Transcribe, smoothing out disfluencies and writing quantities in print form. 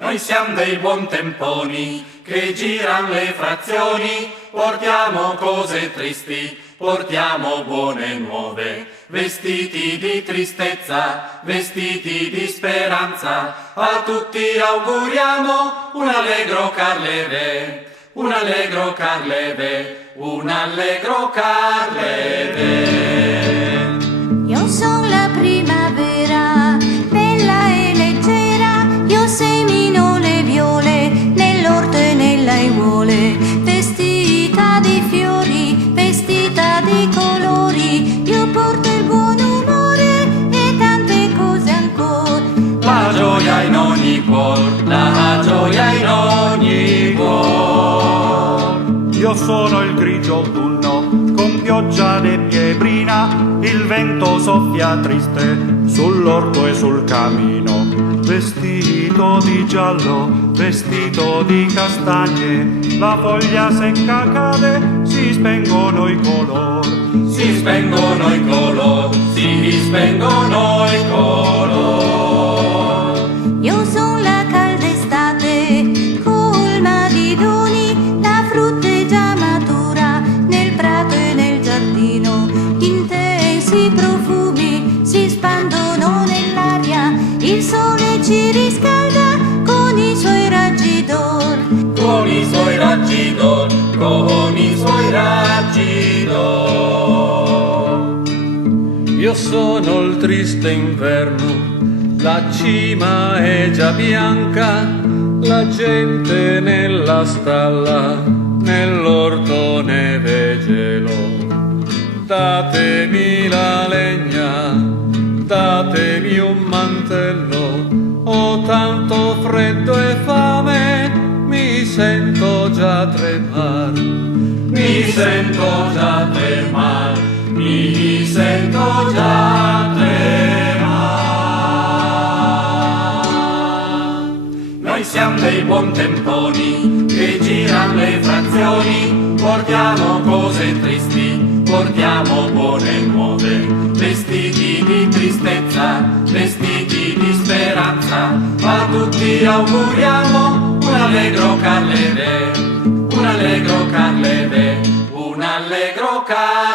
Noi siamo dei buontemponi che giran le frazioni, portiamo cose tristi, portiamo buone nuove, vestiti di tristezza, vestiti di speranza, a tutti auguriamo un allegro Carleve, un allegro Carleve, un allegro Carleve. Io son la primavera, bella e leggera, io semino le viole nell'orto e nelle aiuole, vestita di fiori, vestita di colori, io porto il buon umore e tante cose ancora. La gioia in ogni cuor, la gioia in ogni cuor. Io sono il grigio autunno, con pioggia, nebbia e brina, il vento soffia triste sull'orto e sul camino. Vestito di giallo, vestito di castagne, la foglia secca cade, si spengono i color. Si spengono i color, si spengono i color. Io son la calda estate, colma di doni, la frutta è già matura nel prato e nel giardino. Intensi profumi si spandono nell'aria, il sole ci riscalda con i suoi raggi d'or. Con i suoi raggi d'or, con i suoi raggi d'or. Io sono il triste inverno, la cima è già bianca, la gente nella stalla, nell'orto neve e gelo. Datemi la legna, datemi un mantello, ho tanto freddo e fame, mi sento già tremar. Mi sento già tremar, mi sento già tremar. Noi siamo dei buontemponi che giran le frazioni, portiamo cose tristi, portiamo buone nuove, vestiti di tristezza, vestiti di speranza, a tutti auguriamo un allegro Carleve, un allegro Carleve, un allegro Carleve.